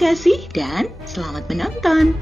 kasih dan selamat menonton.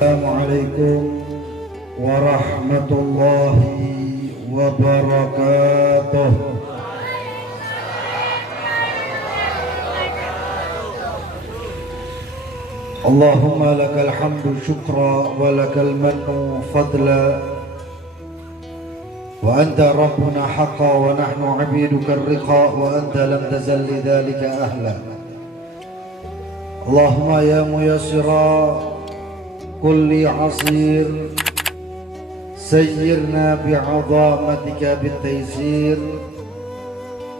Assalamualaikum warahmatullahi wabarakatuh. Allahumma lakal hamdu syukra wa lakal mannu fadla wa anta rabbuna haqqa wa nahnu abiduka riqa wa anta lam tazal lidhalika ahla. Allahumma ya muyassira kulli asir sayyirna bi'azamatika bitaysir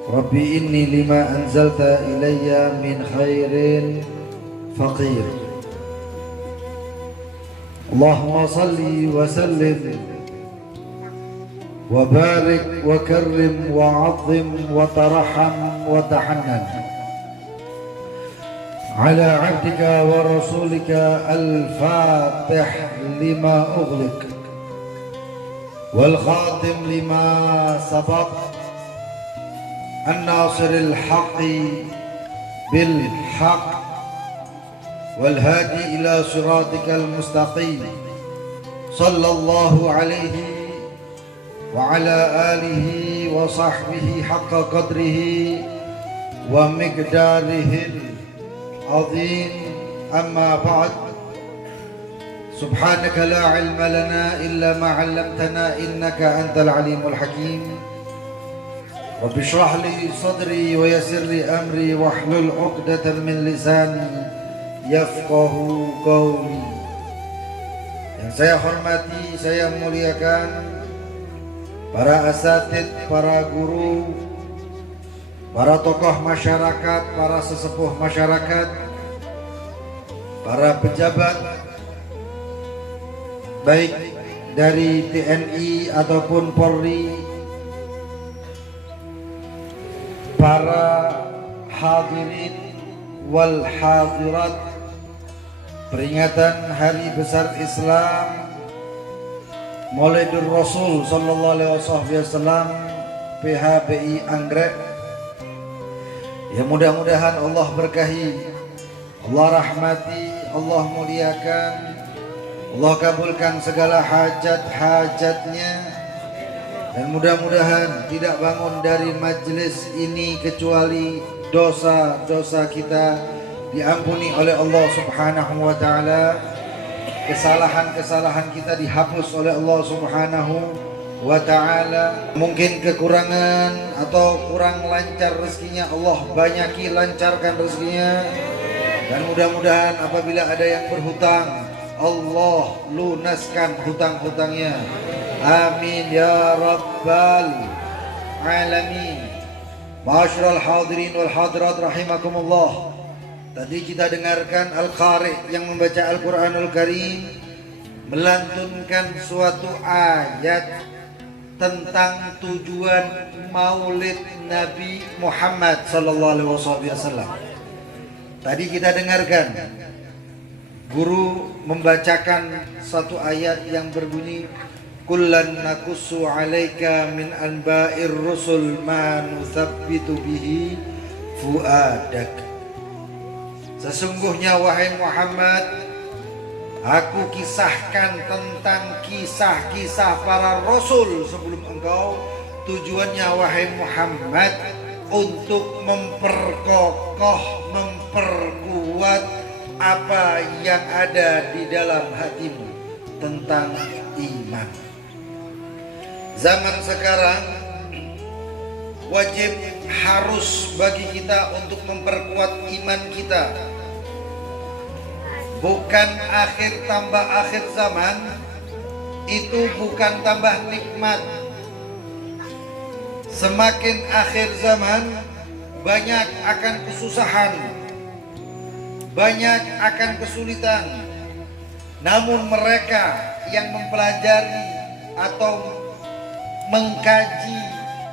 Rabbi inni lima anzalta ilayya min khairin faqir. Allahumma salli wa sallim wa barik wa karrim wa azim wa taraham wa tahannan على عبدك ورسولك الفاتح لما أغلق والخاتم لما سبق الناصر الحق بالحق والهادي إلى صراطك المستقيم صلى الله عليه وعلى آله وصحبه حق قدره ومقداره عظيم. أما بعد سبحانك لا علم لنا إلا ما علمتنا إنك أنت العليم الحكيم. رب اشرح لي صدري ويسر لي أمري واحلل عقدة من لساني يفقه قولي. Yang saya hormati, saya muliakan para asatid, para guru, para tokoh masyarakat, para sesepuh masyarakat, para pejabat baik dari TNI ataupun Polri, para hadirin wal hadirat peringatan Hari Besar Islam Maulidur Rasul sallallahu alaihi wasallam PHBI Anggrek. Ya mudah-mudahan Allah berkahi, Allah rahmati, Allah muliakan, Allah kabulkan segala hajat-hajatnya, dan mudah-mudahan tidak bangun dari majelis ini kecuali dosa-dosa kita diampuni oleh Allah Subhanahu wa ta'ala, kesalahan-kesalahan kita dihapus oleh Allah Subhanahu wa ta'ala. Mungkin kekurangan atau kurang lancar rezekinya, Allah banyaki lancarkan rezekinya, dan mudah-mudahan apabila ada yang berhutang, Allah lunaskan hutang-hutangnya. Amin ya rabbal alamin. Ma'asyiral hadirin wal hadirat rahimakumullah. Tadi kita dengarkan Al-Qari yang membaca Al-Quranul Karim melantunkan suatu ayat tentang tujuan Maulid Nabi Muhammad sallallahu alaihi wasallam. Tadi kita dengarkan guru membacakan satu ayat yang berbunyi kullan nakussu 'alaika min anba'ir rusul ma nuthabbitu bihi fuadak. Sesungguhnya wahai Muhammad, aku kisahkan tentang kisah-kisah para rasul sebelum engkau. Tujuannya wahai Muhammad untuk memperkokoh, memperkuat apa yang ada di dalam hatimu tentang iman. Zaman sekarang wajib harus bagi kita untuk memperkuat iman kita. Bukan akhir tambah akhir zaman, itu bukan tambah nikmat. Semakin akhir zaman, banyak akan kesusahan, banyak akan kesulitan. Namun mereka yang mempelajari atau mengkaji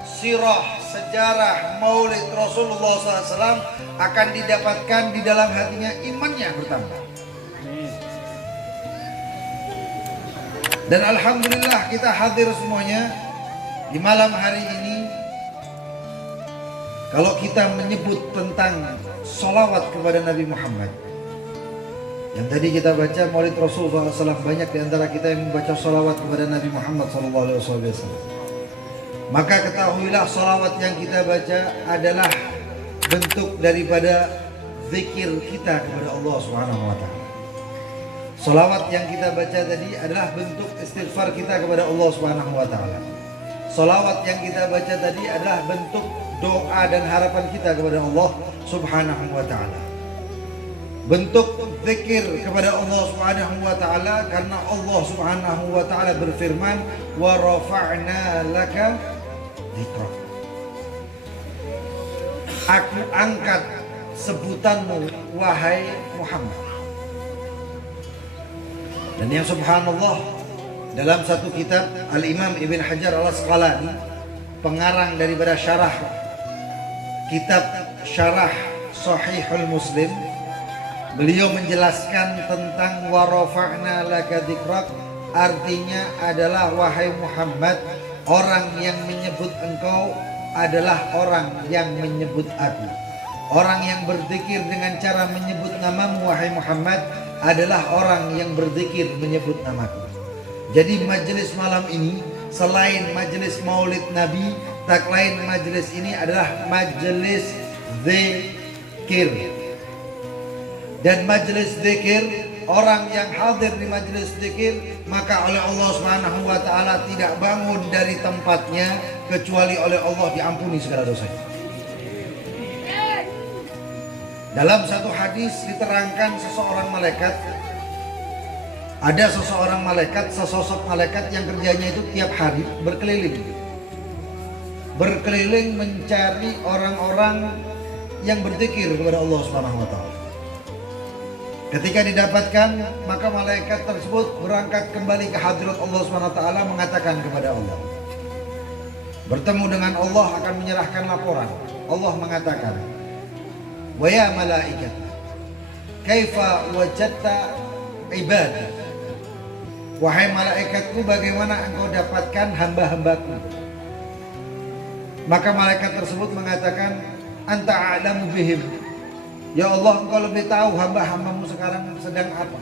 sirah, sejarah maulid Rasulullah SAW akan didapatkan di dalam hatinya imannya bertambah. Dan alhamdulillah kita hadir semuanya di malam hari ini. Kalau kita menyebut tentang sholawat kepada Nabi Muhammad, yang tadi kita baca maulid Rasulullah SAW, banyak di antara kita yang membaca sholawat kepada Nabi Muhammad SAW. Maka ketahuilah sholawat yang kita baca adalah bentuk daripada zikir kita kepada Allah Subhanahu wa Ta'ala. Sholawat yang kita baca tadi adalah bentuk istighfar kita kepada Allah Subhanahu wa Ta'ala. Sholawat yang kita baca tadi adalah bentuk doa dan harapan kita kepada Allah Subhanahu wa Ta'ala. Bentuk zikir kepada Allah Subhanahu wa Ta'ala karena Allah Subhanahu wa Ta'ala berfirman, wa rafa'na laka dzikrak. Aku angkat sebutanmu wahai Muhammad. Dan yang subhanallah, dalam satu kitab Al-Imam Ibn Hajar Al-Asqalani, pengarang daripada syarah kitab Syarah Sahihul Muslim, beliau menjelaskan tentang wa rafa'na laka dzikrak, artinya adalah wahai Muhammad, orang yang menyebut engkau adalah orang yang menyebut aku. Orang yang berzikir dengan cara menyebut namamu wahai Muhammad adalah orang yang berzikir menyebut namaku. Jadi majelis malam ini selain majelis maulid Nabi, tak lain majelis ini adalah majelis zikir. Dan majelis zikir, orang yang hadir di majelis zikir, maka oleh Allah Subhanahu wa Ta'ala tidak bangun dari tempatnya kecuali oleh Allah diampuni segala dosanya. Dalam satu hadis diterangkan seseorang malaikat, ada seseorang malaikat, sesosok malaikat yang kerjanya itu tiap hari berkeliling mencari orang-orang yang berzikir kepada Allah Subhanahu wa Ta'ala. Ketika didapatkan, maka malaikat tersebut berangkat kembali ke hadirat Allah Subhanahu wa Ta'ala, mengatakan kepada Allah, bertemu dengan Allah akan menyerahkan laporan. Allah mengatakan, wa ya malaikat, kaifa wajadta ibadah? Wahai malaikatku, bagaimana engkau dapatkan hamba-hambaku? Maka malaikat tersebut mengatakan, anta a'lamu bihim. Ya Allah, engkau lebih tahu hamba-hambamu sekarang sedang apa.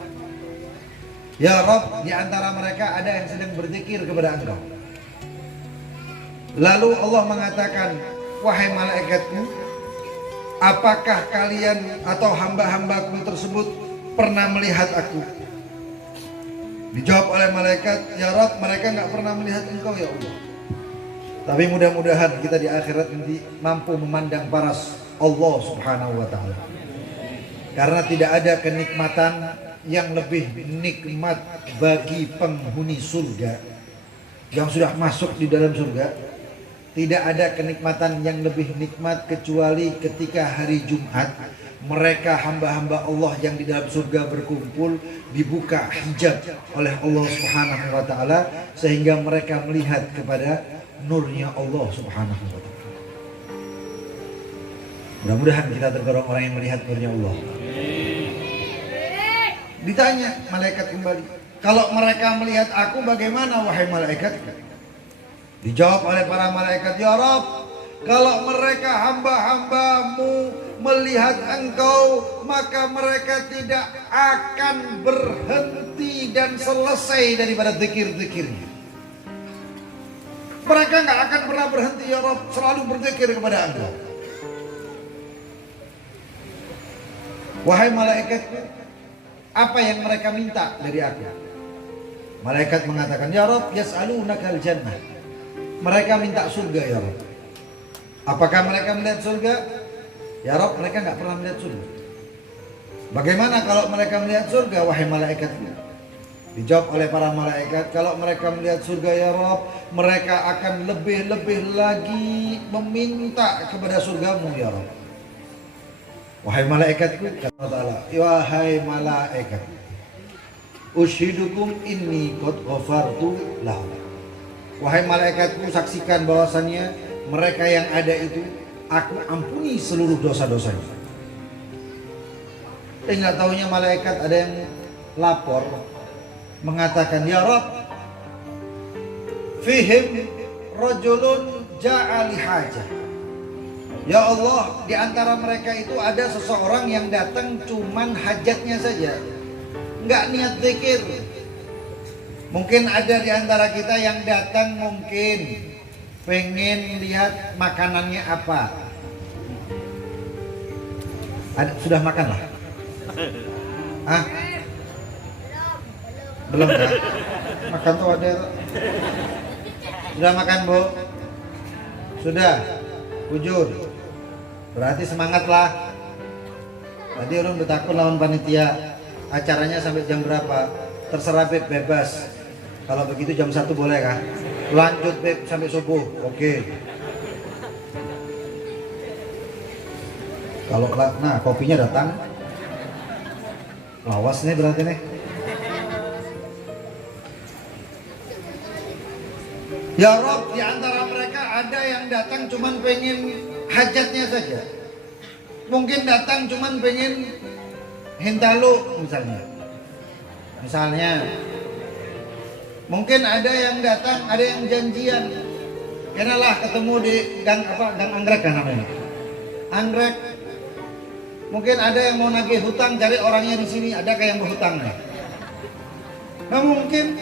Ya Rabb, di antara mereka ada yang sedang berzikir kepada engkau. Lalu Allah mengatakan, wahai malaikatku, apakah kalian atau hamba-hambaku tersebut pernah melihat aku? Dijawab oleh malaikat, ya Rabb, mereka nggak pernah melihat engkau ya Allah. Tapi mudah-mudahan kita di akhirat nanti mampu memandang paras Allah Subhanahu wa Ta'ala. Karena tidak ada kenikmatan yang lebih nikmat bagi penghuni surga yang sudah masuk di dalam surga. Tidak ada kenikmatan yang lebih nikmat kecuali ketika hari Jumat mereka hamba-hamba Allah yang di dalam surga berkumpul, dibuka hijab oleh Allah Subhanahu wa Ta'ala sehingga mereka melihat kepada nurnya Allah Subhanahu wa Ta'ala. Mudah-mudahan kita tergolong orang yang melihat nurnya Allah. Ditanya malaikat kembali, kalau mereka melihat aku bagaimana wahai malaikat? Dijawab oleh para malaikat, ya Rabb, kalau mereka hamba-hambamu melihat engkau, maka mereka tidak akan berhenti dan selesai daripada zikir-zikirnya. Mereka nggak akan pernah berhenti ya Rabb, selalu berzikir kepada engkau. Wahai malaikatku, apa yang mereka minta dari aku? Malaikat mengatakan, ya Rabb, yas'alunakal jannah. Mereka minta surga ya Rabb. Apakah mereka melihat surga? Ya Rob, mereka nggak pernah melihat surga. Bagaimana kalau mereka melihat surga, wahai malaikatku? Dijawab oleh para malaikat, kalau mereka melihat surga ya Rob, mereka akan lebih-lebih lagi meminta kepada surgamu ya Rob. Wahai malaikatku, kata Allah, wahai malaikat, ushidukum inni qad ghafartu lahum. Wahai malaikatku, saksikan bahwasannya mereka yang ada itu aku ampuni seluruh dosa-dosanya. Nggak taunya malaikat ada yang lapor mengatakan, ya Rabb, fihim rajulun ja'a li hajah. Ya Allah, di antara mereka itu ada seseorang yang datang cuman hajatnya saja, nggak niat zikir. Mungkin ada di antara kita yang datang mungkin pengen lihat makanannya apa. Sudah makan lah? Ah? Belum kan? Makan tuh ada. Sudah makan Bu? Sudah? Bujur? Berarti semangat lah. Tadi ulun bertakun lawan panitia, acaranya sampai jam berapa? Terserah Beb, bebas. Kalau begitu jam 1 boleh kah? Lanjut Beb sampai subuh. Oke. Kalau nah kopinya datang. Lawas nih berarti nih. Ya Rob, di antara mereka ada yang datang cuman pengen hajatnya saja. Mungkin datang cuman pengen hintalu misalnya. Mungkin ada yang datang, ada yang janjian. Kenalah ketemu di gang anggrek kan namanya. Anggrek. Mungkin ada yang mau nagih hutang, cari orangnya di sini, ada kayak yang berhutang. Nah mungkin.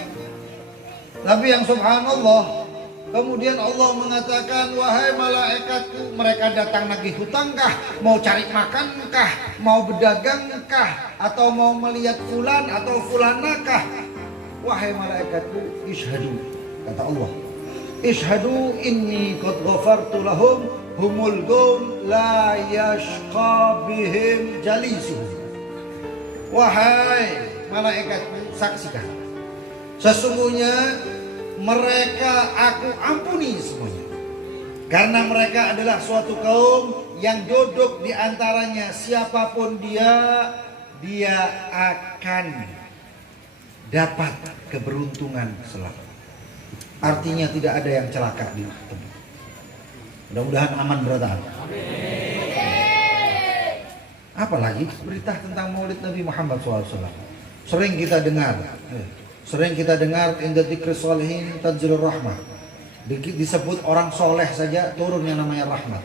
Tapi yang subhanallah, kemudian Allah mengatakan, wahai malaikatku, mereka datang nagih hutangkah, mau cari makankah, mau bedagangkah, atau mau melihat fulan atau fulanakah? Wahai malaikatku, ishadu, kata Allah, ishadu inni qad ghafartu lahum humul qaum la yashqa bihim jalisuhum. Wahai malaikatku, saksikan, sesungguhnya mereka aku ampuni semuanya, karena mereka adalah suatu kaum yang duduk di antaranya siapapun dia akan dapat keberuntungan selalu. Artinya tidak ada yang celaka di tempat. Mudah-mudahan aman bertahan. Apalagi berita tentang Maulid Nabi Muhammad SAW. Sering kita dengar inda dzikri sholihin tanzilur rahmah. Disebut orang soleh saja turun yang namanya rahmat.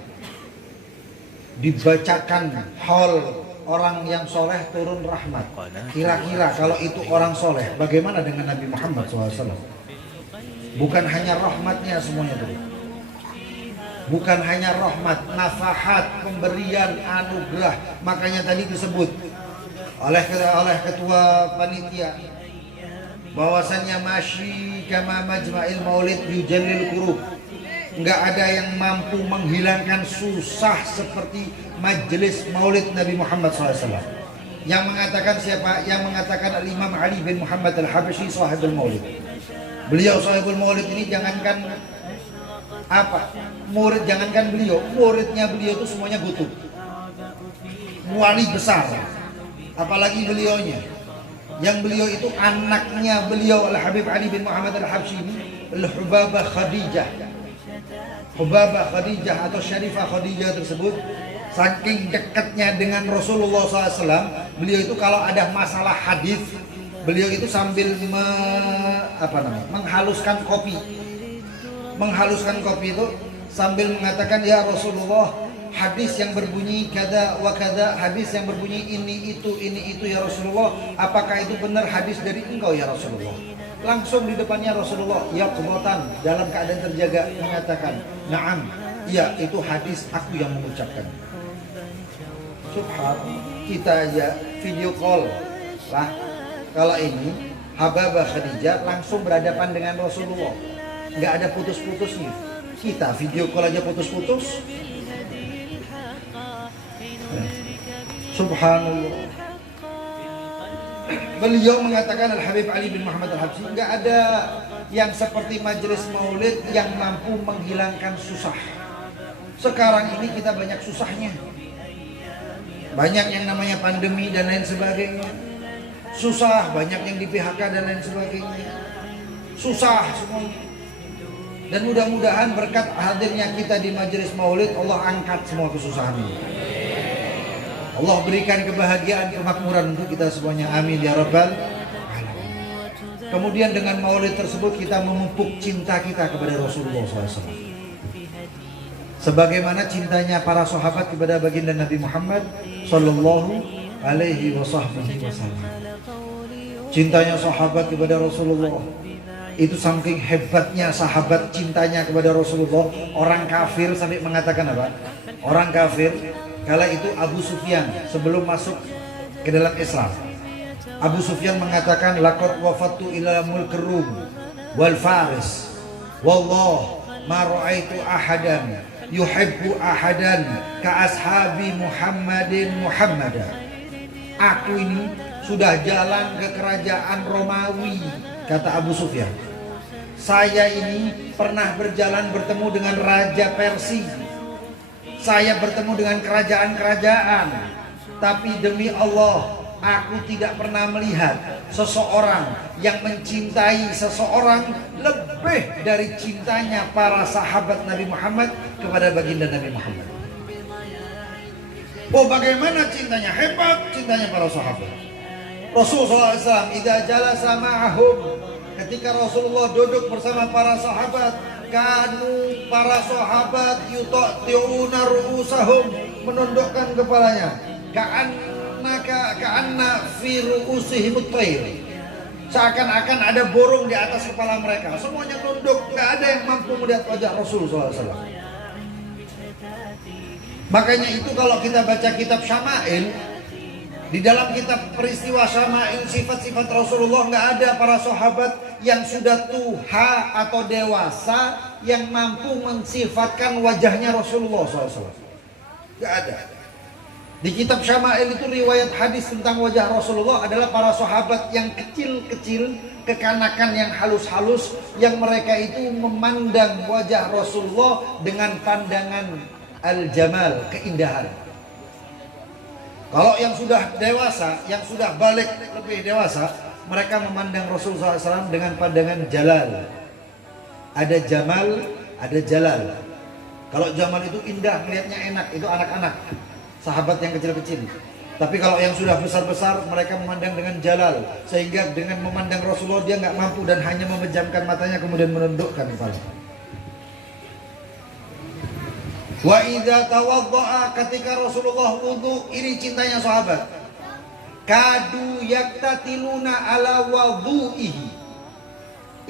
Dibacakan haul orang yang soleh turun rahmat. Kira-kira kalau itu orang soleh, bagaimana dengan Nabi Muhammad SAW? Bukan hanya rahmatnya semuanya turun. Bukan hanya rahmat, nafahat, pemberian, anugerah. Makanya tadi disebut oleh ketua panitia bahwasannya masyi kama majma'il maulid yujallil qurub. Enggak ada yang mampu menghilangkan susah seperti majelis maulid Nabi Muhammad SAW. Yang mengatakan siapa? Yang mengatakan Al-Imam Ali bin Muhammad Al-Habsyi sahibul maulid. Beliau sahibul maulid ini jangankan jangankan beliau, muridnya beliau itu semuanya butuh. Wali besar. Apalagi beliaunya. Yang beliau itu anaknya beliau Al-Habib Ali bin Muhammad Al-Habsyi ini Al-Hubabah Khadijah. Hubabah Khadijah atau Syarifah Khadijah tersebut saking dekatnya dengan Rasulullah SAW, beliau itu kalau ada masalah hadis, beliau itu sambil menghaluskan kopi itu sambil mengatakan, ya Rasulullah, hadis yang berbunyi kada wa kada, hadis yang berbunyi ini itu ya Rasulullah, apakah itu benar hadis dari engkau ya Rasulullah? Langsung di depannya Rasulullah ya kemotan dalam keadaan terjaga mengatakan, na'am, iya itu hadis aku yang mengucapkan. Subhanallah, kita aja video call lah. Kalau ini Hababah Khadijah langsung berhadapan dengan Rasulullah, nggak ada putus-putusnya. Kita video call aja putus-putus, Subhanallah. Beliau mengatakan, Al-Habib Ali bin Muhammad Al-Habsyi, enggak ada yang seperti majelis maulid yang mampu menghilangkan susah. Sekarang ini kita banyak susahnya. Banyak yang namanya pandemi dan lain sebagainya. Susah, banyak yang di PHK dan lain sebagainya. Susah semuanya. Dan mudah-mudahan berkat hadirnya kita di majelis maulid, Allah angkat semua kesusahan ini. Allah berikan kebahagiaan, kemakmuran untuk kita semuanya. Amin ya rabbal alamin. Kemudian dengan maulid tersebut kita memupuk cinta kita kepada Rasulullah SAW. Sebagaimana cintanya para sahabat kepada baginda Nabi Muhammad Sallallahu Alaihi Wasallam. Cintanya sahabat kepada Rasulullah itu saking hebatnya sahabat cintanya kepada Rasulullah. Orang kafir sampai mengatakan apa? Orang kafir kala itu Abu Sufyan sebelum masuk ke dalam Islam. Abu Sufyan mengatakan, laqad wafatu ila mulkir Rum wal Faris wallah ma ra'aitu ahadan yuhibbu ahadan ka ashabi Muhammadin Muhammadan. Aku ini sudah jalan ke kerajaan Romawi, kata Abu Sufyan. Saya ini pernah berjalan bertemu dengan Raja Persia. Saya bertemu dengan kerajaan-kerajaan. Tapi demi Allah, aku tidak pernah melihat seseorang yang mencintai seseorang lebih dari cintanya para sahabat Nabi Muhammad kepada baginda Nabi Muhammad. Oh, bagaimana cintanya? Hebat cintanya para sahabat. Rasulullah SAW idza jalasa ma'ahum, ketika Rasulullah duduk bersama para sahabat, kanu para sahabat yutati'una ru'usahum, menundukkan kepalanya, ka'anna fi ru'usihim at-tayr, seakan-akan ada burung di atas kepala mereka. Semuanya tunduk, gak ada yang mampu melihat wajah Rasulullah SAW. Makanya itu kalau kita baca kitab Syama'il, di dalam kitab peristiwa Syama'il sifat-sifat Rasulullah, nggak ada para sahabat yang sudah tuha atau dewasa yang mampu mensifatkan wajahnya Rasulullah SAW. Nggak ada. Di kitab Syama'il itu riwayat hadis tentang wajah Rasulullah adalah para sahabat yang kecil-kecil, kekanakan yang halus-halus, yang mereka itu memandang wajah Rasulullah dengan pandangan al-jamal, keindahan. Kalau yang sudah dewasa, yang sudah balik lebih dewasa, mereka memandang Rasulullah SAW dengan pandangan jalal. Ada jamal, ada jalal. Kalau jamal itu indah, melihatnya enak, itu anak-anak, sahabat yang kecil-kecil. Tapi kalau yang sudah besar-besar, mereka memandang dengan jalal, sehingga dengan memandang Rasulullah dia nggak mampu dan hanya memejamkan matanya kemudian menundukkan kepala. Wa idza tawaddaa, ketika Rasulullah wudu, ini cintanya sahabat. Kadu yaktatiluna ala wudu'ihi.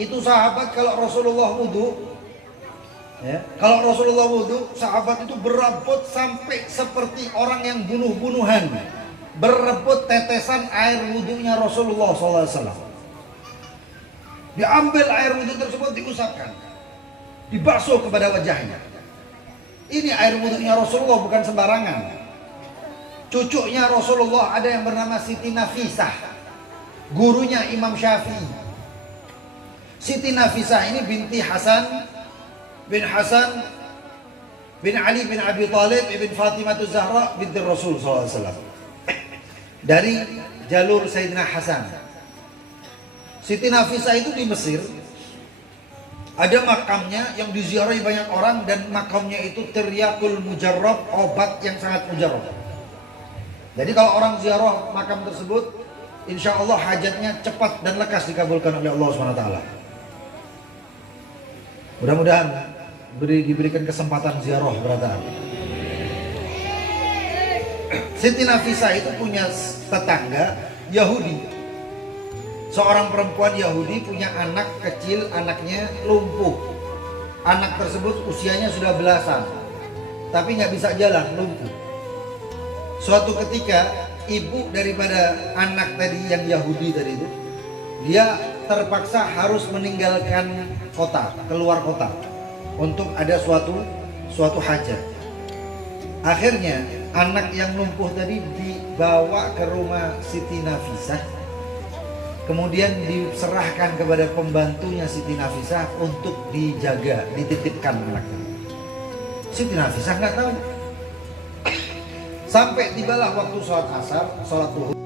Itu sahabat kalau Rasulullah wudu, ya, kalau Rasulullah wudu, sahabat itu berebut sampai seperti orang yang bunuh-bunuhan, berebut tetesan air wudunya Rasulullah SAW. Diambil air wudu tersebut, diusapkan, dibasuh kepada wajahnya. Ini air wudunya Rasulullah bukan sembarangan. Cucunya Rasulullah ada yang bernama Siti Nafisah, gurunya Imam Syafi'i. Siti Nafisah ini binti Hasan bin Ali bin Abi Thalib ibn Fatimah Zahra binti Rasul SAW, dari jalur Sayyidina Hasan. Siti Nafisah itu di Mesir. Ada makamnya yang diziarahi banyak orang, dan makamnya itu tiryakul mujarrab, obat yang sangat mujarrab. Jadi kalau orang ziarah makam tersebut, insya Allah hajatnya cepat dan lekas dikabulkan oleh Allah SWT. Mudah-mudahan diberikan kesempatan ziarah berataan. Siti Nafisah itu punya tetangga Yahudi. Seorang perempuan Yahudi punya anak kecil, anaknya lumpuh. Anak tersebut usianya sudah belasan, tapi nggak bisa jalan, lumpuh. Suatu ketika ibu daripada anak tadi yang Yahudi tadi itu, dia terpaksa harus meninggalkan kota, keluar kota, untuk ada suatu hajat. Akhirnya anak yang lumpuh tadi dibawa ke rumah Siti Nafisah, kemudian diserahkan kepada pembantunya Siti Nafisah untuk dijaga, dititipkan anaknya. Siti Nafisah nggak tahu. Sampai tibalah waktu sholat asar, sholat duhur.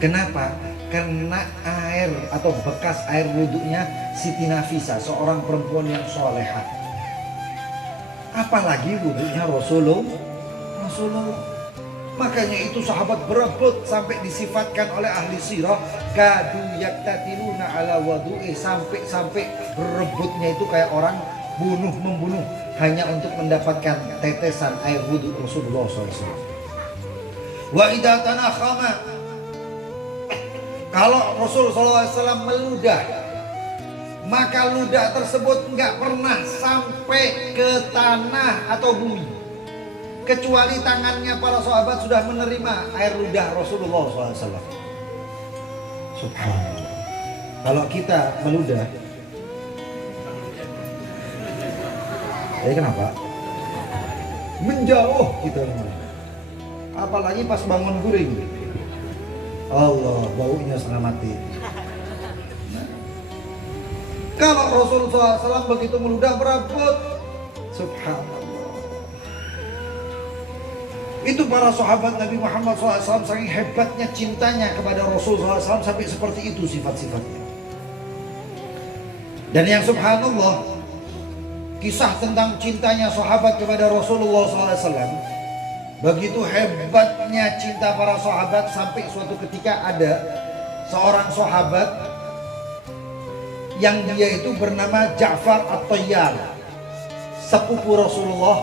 Kenapa? Karena air atau bekas air wudhunya Siti Nafisah, seorang perempuan yang solehah. Apalagi wudhunya Rasulullah. Makanya itu sahabat berebut sampai disifatkan oleh ahli sirah kadu yaktatiluna ala wudu'i, sampai berebutnya itu kayak orang membunuh hanya untuk mendapatkan tetesan air wudhu Rasulullah SAW. Wa idza tanakhama, kalau Rasulullah SAW meludah, maka ludah tersebut nggak pernah sampai ke tanah atau bumi, kecuali tangannya para sahabat sudah menerima air ludah Rasulullah SAW. Subhanallah. Kalau kita meludah, kenapa? Menjauh kita, apalagi pas bangun guring. Allah, baunya setengah mati. Kalau Rasulullah SAW begitu meludah berebut, subhanallah. Itu para sahabat Nabi Muhammad SAW saking hebatnya cintanya kepada Rasulullah SAW sampai seperti itu sifat-sifatnya. Dan yang subhanallah, kisah tentang cintanya sahabat kepada Rasulullah SAW, begitu hebatnya cinta para sahabat sampai suatu ketika ada seorang sahabat yang dia itu bernama Ja'far At-Tayyar, sepupu Rasulullah,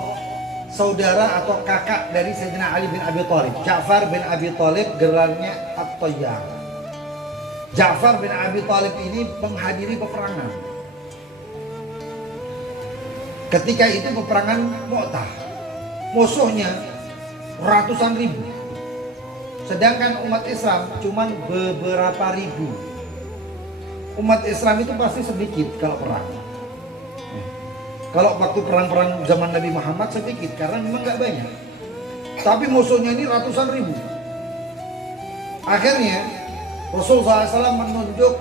saudara atau kakak dari Sayyidina Ali bin Abi Thalib. Ja'far bin Abi Thalib gelarnya At-Tayyar. Ja'far bin Abi Thalib ini menghadiri peperangan. Ketika itu peperangan Mu'tah, musuhnya ratusan ribu, sedangkan umat Islam cuman beberapa ribu. Umat Islam itu pasti sedikit kalau perang. Kalau waktu perang-perang zaman Nabi Muhammad sedikit karena memang nggak banyak. Tapi musuhnya ini ratusan ribu. Akhirnya Rasulullah SAW menunjuk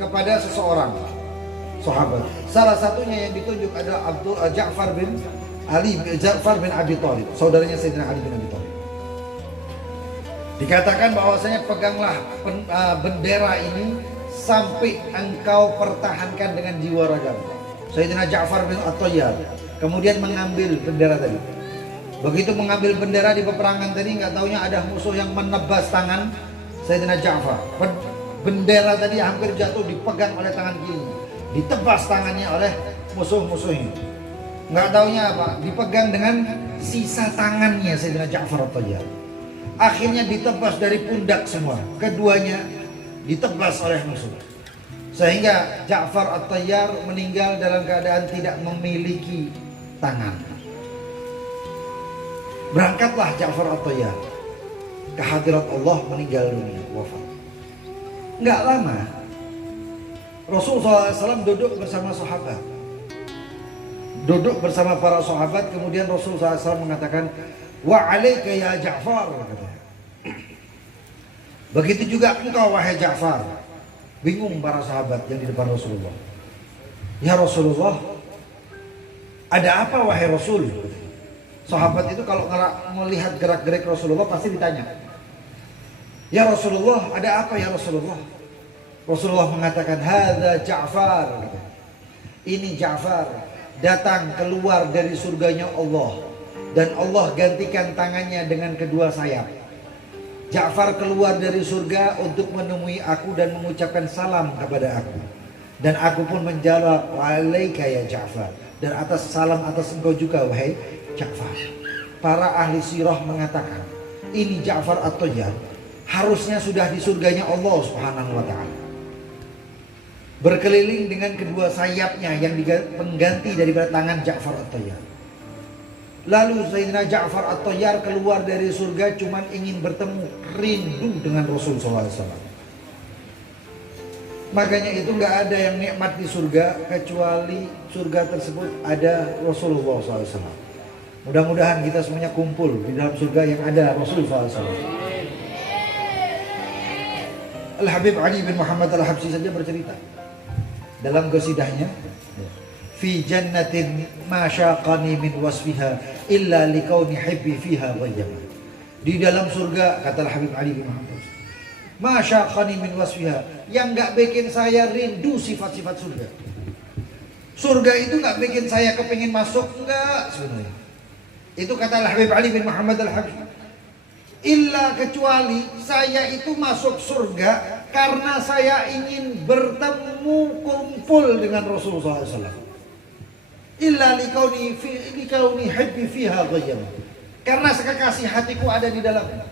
kepada seseorang sahabat. Salah satunya yang ditunjuk adalah Ja'far bin Abi Thalib, saudaranya Sayyidina Ali bin Abi Thalib. Dikatakan bahwasanya peganglah bendera ini sampai engkau pertahankan dengan jiwa ragamu. Sayyidina Ja'far bin At-Tayyar kemudian mengambil bendera tadi. Begitu mengambil bendera di peperangan tadi, nggak taunya ada musuh yang menebas tangan Sayyidina Ja'far. Bendera tadi hampir jatuh, dipegang oleh tangan kiri, ditebas tangannya oleh musuh-musuhnya. Nggak taunya apa, dipegang dengan sisa tangannya Sayyidina Ja'far At-Tayyar. Akhirnya ditebas dari pundak semua, keduanya ditebas oleh musuh. Sehingga Ja'far At-Tayyar meninggal dalam keadaan tidak memiliki tangan. Berangkatlah Ja'far At-Tayyar ke hadirat Allah, meninggal dunia, wafat. Nggak lama Rasulullah SAW duduk bersama sahabat, duduk bersama para sahabat. Kemudian Rasulullah SAW mengatakan, wa alaika ya Ja'far. Begitu juga engkau wahai Ja'far. Bingung para sahabat yang di depan Rasulullah. Ya Rasulullah, ada apa wahai Rasul? Sahabat itu kalau melihat gerak-gerik Rasulullah pasti ditanya, ya Rasulullah, ada apa ya Rasulullah? Rasulullah mengatakan, hadza Ja'far. Ini Ja'far datang keluar dari surganya Allah, dan Allah gantikan tangannya dengan kedua sayap. Ja'far keluar dari surga untuk menemui aku dan mengucapkan salam kepada aku. Dan aku pun menjawab, wa'alaika ya Ja'far. Dan atas salam atas engkau juga wahai Ja'far. Para ahli sirah mengatakan, ini Ja'far At-Tayyar harusnya sudah di surganya Allah Subhanahu wa ta'ala, berkeliling dengan kedua sayapnya yang pengganti daripada tangan Ja'far At-Tayyar. Lalu Sayyidina Ja'far At-Tayyar keluar dari surga cuman ingin bertemu, rindu dengan Rasulullah SAW. Makanya itu nggak ada yang nikmat di surga kecuali surga tersebut ada Rasulullah SAW. Mudah-mudahan kita semuanya kumpul di dalam surga yang ada Rasulullah SAW. Al-Habib Ali bin Muhammad Al-Habsyi saja bercerita dalam qasidahnya, fi jannatin ma syaqani min wasfiha illa likauni hibbi fiha ghayyama. Di dalam surga, kata Al-Habib Ali bin Muhammad, ma syaqani min wasfiha, yang gak bikin saya rindu sifat-sifat surga. Surga itu gak bikin saya kepingin masuk, enggak sebenarnya. Itu kata Al-Habib Ali bin Muhammad Al-Habsyi, illa kecuali saya itu masuk surga karena saya ingin bertemu kumpul dengan Rasulullah SAW. Illa likauni hibbi fiha ghayyam, karena sekekasih hatiku ada di dalamnya.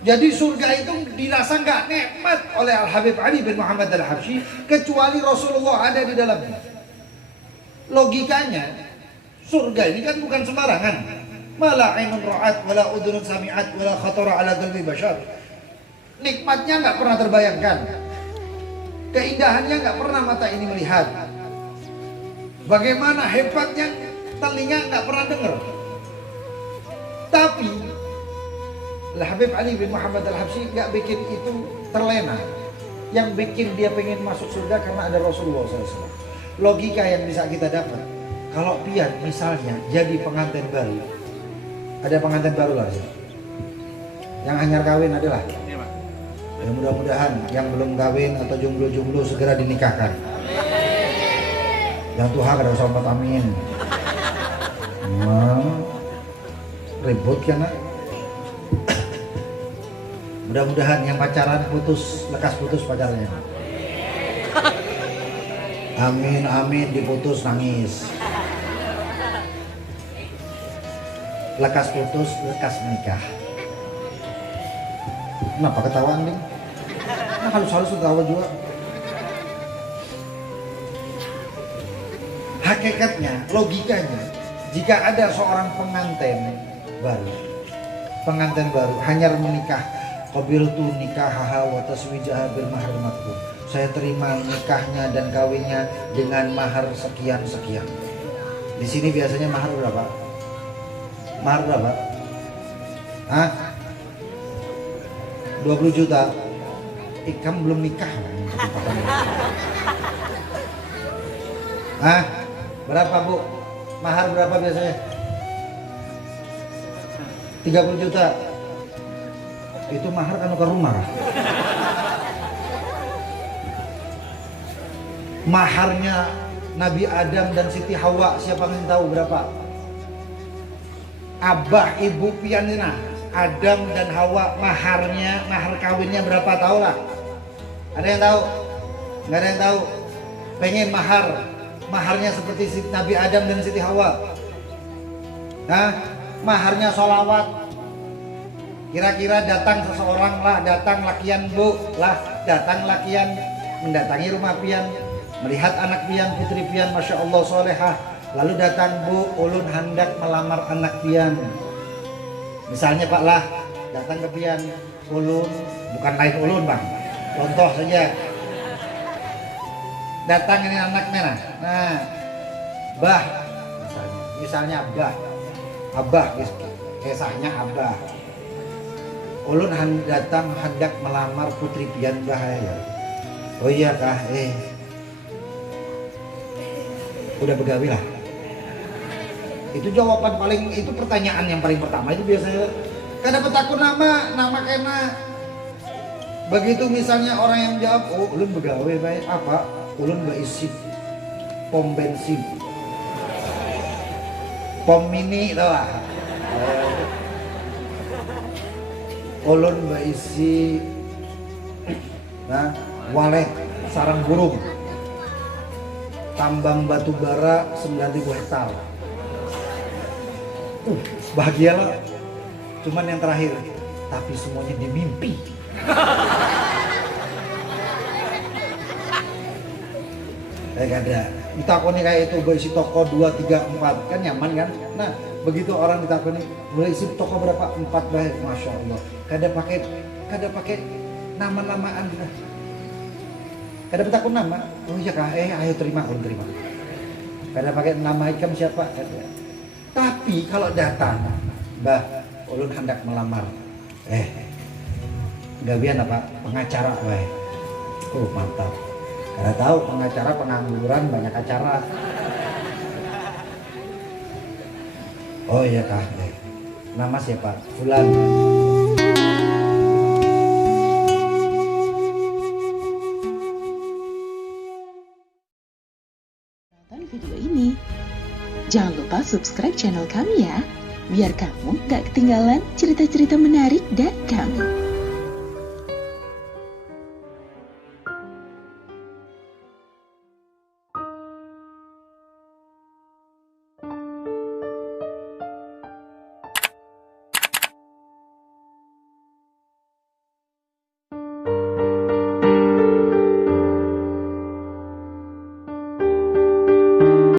Jadi surga itu dirasa nggak nikmat oleh Al-Habib Ali bin Muhammad Al-Habsyi kecuali Rasulullah ada di dalamnya. Logikanya, surga ini kan bukan sembarangan. Mala ainun ra'at wala udhunun sami'at wala khatara ala qalbi bashar. Nikmatnya nggak pernah terbayangkan. Keindahannya nggak pernah mata ini melihat. Bagaimana hebatnya telinga nggak pernah dengar. Tapi Al-Habib Ali bin Muhammad Al-Habsyi nggak bikin itu terlena. Yang bikin dia pengen masuk surga karena ada Rasulullah SAW. Logika yang bisa kita dapat, kalau pian misalnya jadi pengantin baru, ada pengantin baru lah ya, yang hanyar kawin adalah, ya mudah-mudahan yang belum kawin atau jomblo-jomblo segera dinikahkan. Yang Tuhan kada usah omat amin. Ribut kan nak? Mudah-mudahan yang pacaran putus, lekas putus pacarnya. Amin amin, diputus nangis. Lekas putus, lekas menikah. Kenapa ketawaan nih? Nah, halus-halus ketawa juga. Hakikatnya, logikanya, jika ada seorang pengantin baru hanya menikah, qabiltu nikahaha wa taswijaha bil mahar matbu. Saya terima nikahnya dan kawinnya dengan mahar sekian-sekian. Di sini biasanya mahar berapa? Mahar berapa? Hah? 20 juta. Kamu belum nikah lah. Hah? Berapa bu? Mahar berapa biasanya? 30 juta. Itu mahar kan ke rumah. Maharnya Nabi Adam dan Siti Hawa, siapa yang tahu berapa? Abah ibu pianina Adam dan Hawa, mahar kawinnya berapa, tahu lah? Ada yang tahu? Nggak ada yang tahu. Pengen maharnya seperti Nabi Adam dan Siti Hawa? Nah, maharnya sholawat. Kira-kira datang seseorang lah, datang lakian bu lah, datang lakian mendatangi rumah pian, melihat anak pian, putri pian, masya Allah solehah. Lalu datang bu, ulun hendak melamar anak pian. Misalnya pak lah, datang ke pian, ulun, bukan lain ulun bang, contoh saja. Datang ini anaknya nah, bah, misalnya abah, kisahnya abah. Ulun datang hendak melamar putri pian bahaya. Oh iya kah? Udah begawi lah. Itu jawaban paling, itu pertanyaan yang paling pertama itu biasanya. Kada petakun nama kena. Begitu misalnya orang yang jawab, oh ulun begawi baik apa? Ulun beisi pom bensin, pom mini tau lah. Ulun beisi walet sarang burung, tambang batu bara 9.000 hektar. Bahagialah. Cuman yang terakhir, tapi semuanya di mimpi. Kayak ada ditakoni kayak itu, berisi toko 2, 3, 4 kan nyaman kan. Nah begitu orang ditakoni berisi toko berapa, 4 baik, masya Allah. Kada pakai nama-namaan juga. Kada petakun nama. Oh iya kah? Ayo terima, ulun terima. Kada pakai nama ikam siapa? Kada. Tapi kalau datang, Mbah, ulun hendak melamar. Gawian apa? Pengacara, weh. Oh, mantap. Karena tahu pengacara pengangguran banyak acara. Oh iya kah. Nama siapa? Fulan. Tonton video ini. Jangan lupa subscribe channel kami ya, biar kamu gak ketinggalan cerita-cerita menarik dari kami.